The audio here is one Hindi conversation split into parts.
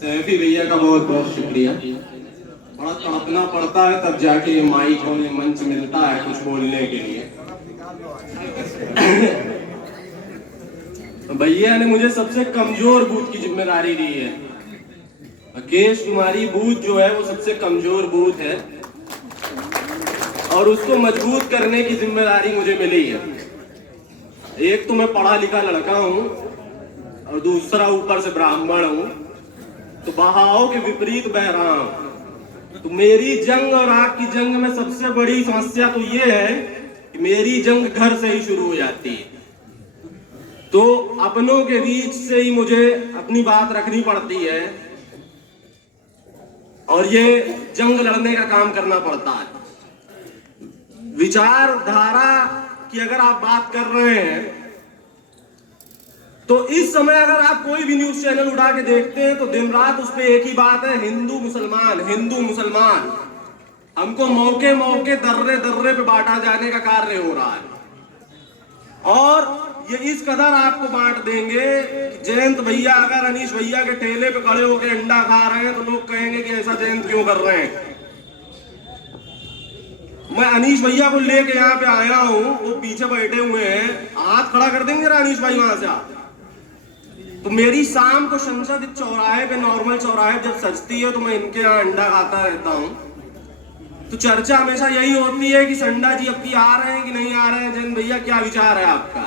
सैफी भैया का बहुत बहुत शुक्रिया। बड़ा तड़पना पड़ता है तब जाके ये माइक और ये मंच मिलता है कुछ बोलने के लिए। भैया ने मुझे सबसे कमजोर बूथ की जिम्मेदारी दी है। केश कुमारी बूथ जो है वो सबसे कमजोर बूथ है और उसको मजबूत करने की जिम्मेदारी मुझे मिली है। एक तो मैं पढ़ा लिखा लड़का हूँ और दूसरा ऊपर से ब्राह्मण हूँ, तो बहाव के विपरीत बह रहा हूँ। तो मेरी जंग और आग की जंग में सबसे बड़ी समस्या तो ये है कि मेरी जंग घर से ही शुरू हो जाती है। तो अपनों के बीच से ही मुझे अपनी बात रखनी पड़ती है और ये जंग लड़ने का काम करना पड़ता है। विचारधारा की अगर आप बात कर रहे हैं तो इस समय अगर आप कोई भी न्यूज चैनल उठा के देखते हैं तो दिन रात उस पर एक ही बात है, हिंदू मुसलमान हिंदू मुसलमान। हमको मौके मौके दर्रे दर्रे पे बांटा जाने का कार्य हो रहा है और ये इस कदर आपको बांट देंगे कि जयंत भैया अगर अनीश भैया के ठेले पे खड़े होकर अंडा खा रहे हैं तो लोग कहेंगे कि ऐसा जयंत क्यों कर रहे हैं। मैं अनीश भैया को लेके यहाँ पे आया हूँ, वो पीछे बैठे हुए हैं, हाथ खड़ा कर देंगे जरा अनीश भाई वहां से आप। तो मेरी शाम को संसद चौराहे पे नॉर्मल चौराहे जब सजती है तो मैं इनके यहाँ अंडा खाता रहता हूँ। तो चर्चा हमेशा यही होती है कि संडा जी अब की आ रहे हैं कि नहीं आ रहे हैं, जयंत भैया क्या विचार है आपका।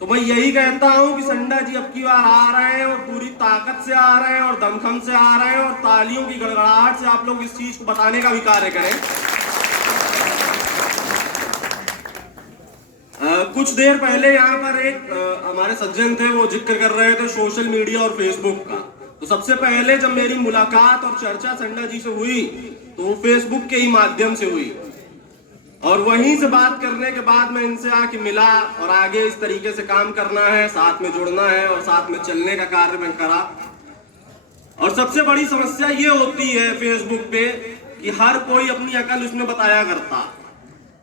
तो मैं यही कहता हूँ कि संडा जी अब की बार आ रहे हैं और पूरी ताकत से आ रहे हैं और दमखम से आ रहे हैं और तालियों की गड़गड़ाहट से आप लोग इस चीज को बताने का भी कार्य करें। कुछ देर पहले यहाँ पर एक हमारे सज्जन थे, वो जिक्र कर रहे थे सोशल मीडिया और फेसबुक का। तो सबसे पहले जब मेरी मुलाकात और चर्चा संडा जी से हुई तो वो फेसबुक के ही माध्यम से हुई और वहीं से बात करने के बाद मैं इनसे आके मिला और आगे इस तरीके से काम करना है, साथ में जुड़ना है और साथ में चलने का कार्य मैं करा। और सबसे बड़ी समस्या ये होती है फेसबुक पे कि हर कोई अपनी अकल उसमें बताया करता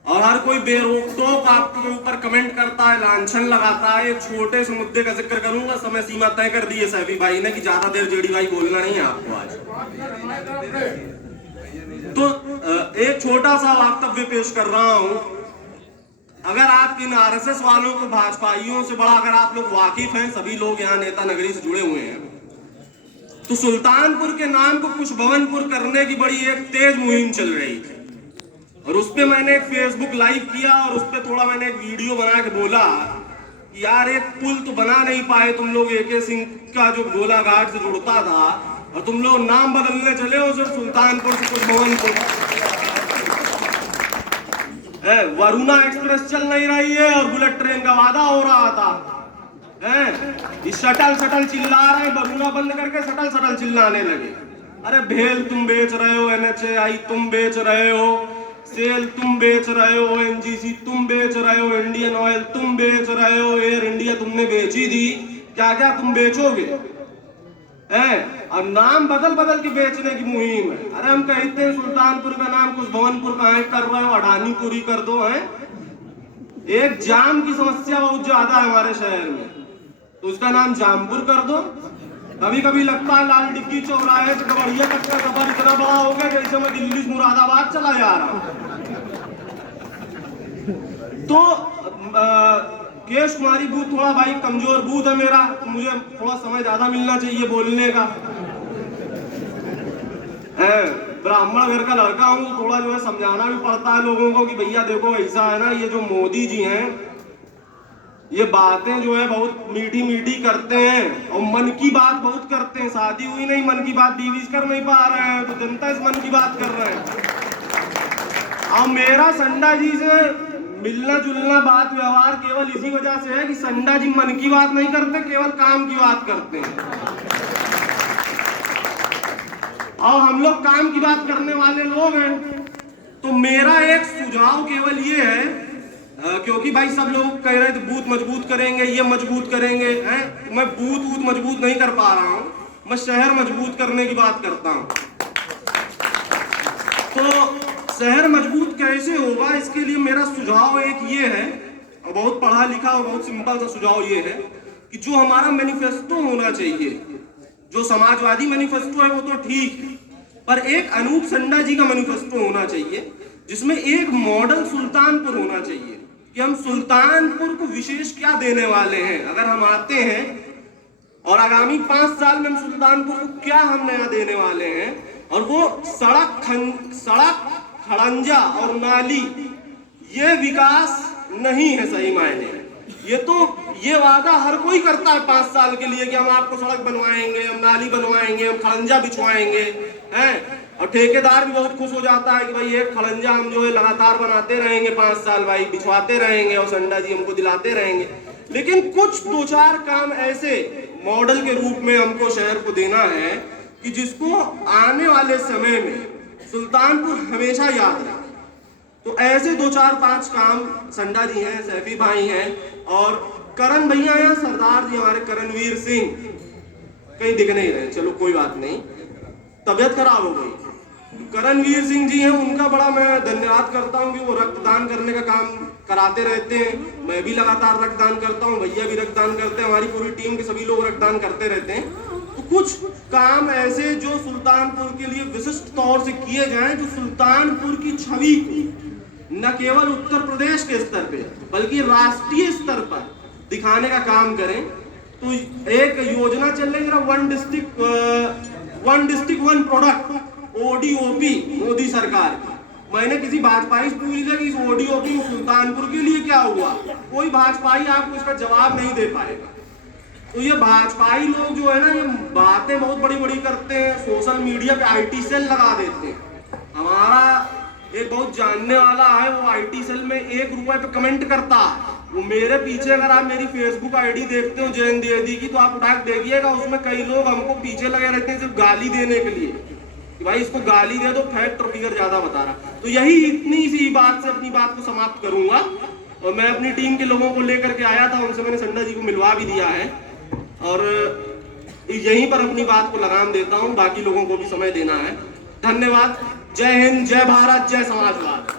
और हर कोई बेरोक-टोक आपके ऊपर कमेंट करता है, लांछन लगाता है। एक छोटे से मुद्दे का जिक्र करूंगा, समय सीमा तय कर दी है सैफी भाई ने कि ज्यादा देर जेडी भाई बोलना नहीं है आपको आज। तो एक छोटा सा वक्तव्य पेश कर रहा हूं। अगर आप इन आरएसएस वालों को भाजपाइयों से बड़ा अगर आप लोग वाकिफ हैं, सभी लोग यहाँ नेता नगरी से जुड़े हुए हैं, तो सुल्तानपुर के नाम को कुछ भवनपुर करने की बड़ी एक तेज मुहिम चल रही थी और उस पे मैंने एक फेसबुक लाइव किया और उस पे थोड़ा मैंने एक वीडियो बना के बोला कि यार एक पुल तो बना नहीं पाए तुम लोग, एके सिंह का जो गोलाघाट से जुड़ता था, और तुम लोग नाम बदलने चले हो सिर्फ सुल्तानपुर से कुछ भवनपुर। वरुणा एक्सप्रेस चल नहीं रही है और बुलेट ट्रेन का वादा हो रहा था। शटल शटल चिल्ला रहे, वरुणा बंद करके शटल शटल चिल्लाने लगे। अरे भेल तुम बेच रहे हो, NHAI तुम बेच रहे हो, सेल तुम बेच रहे हो, NGC तुम बेच रहे हो, इंडियन ऑयल तुम बेच रहे हो, एयर इंडिया तुमने बेची थी, क्या क्या तुम बेचोगे और नाम बदल बदल के बेचने की मुहिम है। अरे हम कहते हैं सुल्तानपुर का नाम कुछ भवनपुर का कर रहे हो, अडानी पूरी कर दो है। एक जाम की समस्या बहुत ज्यादा है हमारे शहर में, तो उसका नाम जामपुर कर दो। कभी कभी लगता है लाल डिग्गी चौराहे से गवड़िया तक का सफर इतना बड़ा हो गया जैसे मैं दिल्ली से मुरादाबाद चला जा रहा हूं। तो केश कुमारी बूथ थोड़ा भाई कमजोर बूथ है मेरा, तो मुझे थोड़ा समय ज्यादा मिलना चाहिए बोलने का। ब्राह्मण घर का लड़का हूँ, थोड़ा जो है समझाना भी पड़ता है लोगों को कि भैया देखो ऐसा है ना, ये जो मोदी जी हैं ये बातें जो है बहुत मीठी मीठी करते हैं और मन की बात बहुत करते हैं। शादी हुई नहीं, मन की बात बीवी कर नहीं पा रहे हैं, तो जनता इस मन की बात कर रहे हैं। और मेरा संडा जी से मिलना जुलना बात व्यवहार केवल इसी वजह से है कि संडा जी मन की बात नहीं करते, केवल काम की बात करते हैं और हम लोग काम की बात करने वाले लोग हैं। तो मेरा एक सुझाव केवल ये है, क्योंकि भाई सब लोग कह रहे थे बूथ मजबूत करेंगे, ये मजबूत करेंगे हैं, मैं बूथ मजबूत नहीं कर पा रहा हूं, मैं शहर मजबूत करने की बात करता हूं। तो शहर मजबूत कैसे होगा, इसके लिए मेरा सुझाव एक ये है, और बहुत पढ़ा लिखा और बहुत सिंपल सा सुझाव ये है कि जो हमारा मैनिफेस्टो होना चाहिए, जो समाजवादी मैनिफेस्टो है वो तो ठीक है, पर एक अनूप संडा जी का मैनिफेस्टो होना चाहिए जिसमें एक मॉडल सुल्तानपुर होना चाहिए कि हम सुल्तानपुर को विशेष क्या देने वाले हैं। अगर हम आते हैं और आगामी 5 साल में हम सुल्तानपुर को क्या हम नया देने वाले हैं, और वो सड़क खड़ंजा और नाली, ये विकास नहीं है सही मायने में। ये वादा हर कोई करता है 5 साल के लिए कि हम आपको सड़क बनवाएंगे, हम नाली बनवाएंगे, हम खड़ंजा बिछवाएंगे, हैं, और ठेकेदार भी बहुत खुश हो जाता है कि भाई एक खड़ंजा हम जो है लगातार बनाते रहेंगे 5 साल, भाई बिछवाते रहेंगे और संडा जी हमको दिलाते रहेंगे। लेकिन कुछ 2-4 काम ऐसे मॉडल के रूप में हमको शहर को देना है कि जिसको आने वाले समय में सुल्तानपुर हमेशा याद रहे। तो ऐसे 2-4-5 काम संडा जी हैं, सैफी भाई हैं और करण भैया हैं, सरदार जी हमारे करणवीर सिंह कहीं दिख नहीं रहे, चलो कोई बात नहीं, तबियत खराब हो गई। करणवीर सिंह जी हैं, उनका बड़ा मैं धन्यवाद करता हूं कि वो रक्तदान करने का काम कराते रहते हैं। मैं भी लगातार रक्तदान करता हूं, भैया भी रक्तदान करते हैं, हमारी पूरी टीम के सभी लोग रक्तदान करते रहते हैं। तो कुछ काम ऐसे जो सुल्तानपुर के लिए विशिष्ट तौर से किए जाएं, जो सुल्तानपुर की छवि को न केवल उत्तर प्रदेश के स्तर पे बल्कि राष्ट्रीय स्तर पर दिखाने का काम करें। तो एक योजना चल रही है one district one product, ODOP, Modi सरकार की। मैंने किसी भाजपाई से पूछ लिया कि इस ODOP सुल्तानपुर के लिए क्या हुआ, कोई भाजपाई आपको इसका जवाब नहीं दे पाएगा। तो ये भाजपाई लोग जो है ना, ये बातें बहुत बड़ी बड़ी करते हैं, सोशल मीडिया पे IT सेल लगा देते हैं। हमारा एक बहुत जानने वाला है, वो IT सेल में 1 रुपए पे कमेंट करता है। वो मेरे पीछे, अगर आप मेरी Facebook ID देखते हो जयंत द्विवेदी की, तो आप उठा के देखिएगा, उसमें कई लोग हमको पीछे लगे रहते हैं सिर्फ गाली देने के लिए कि भाई इसको गाली दे दो, फैक्ट और फिगर ज्यादा बता रहा। तो यही इतनी सी बात से अपनी बात को समाप्त करूंगा। और मैं अपनी टीम के लोगों को लेकर के आया था, उनसे मैंने संडा जी को मिलवा भी दिया है और यहीं पर अपनी बात को लगाम देता हूं, बाकी लोगों को भी समय देना है। धन्यवाद। जय हिंद, जय भारत, जय समाजवाद।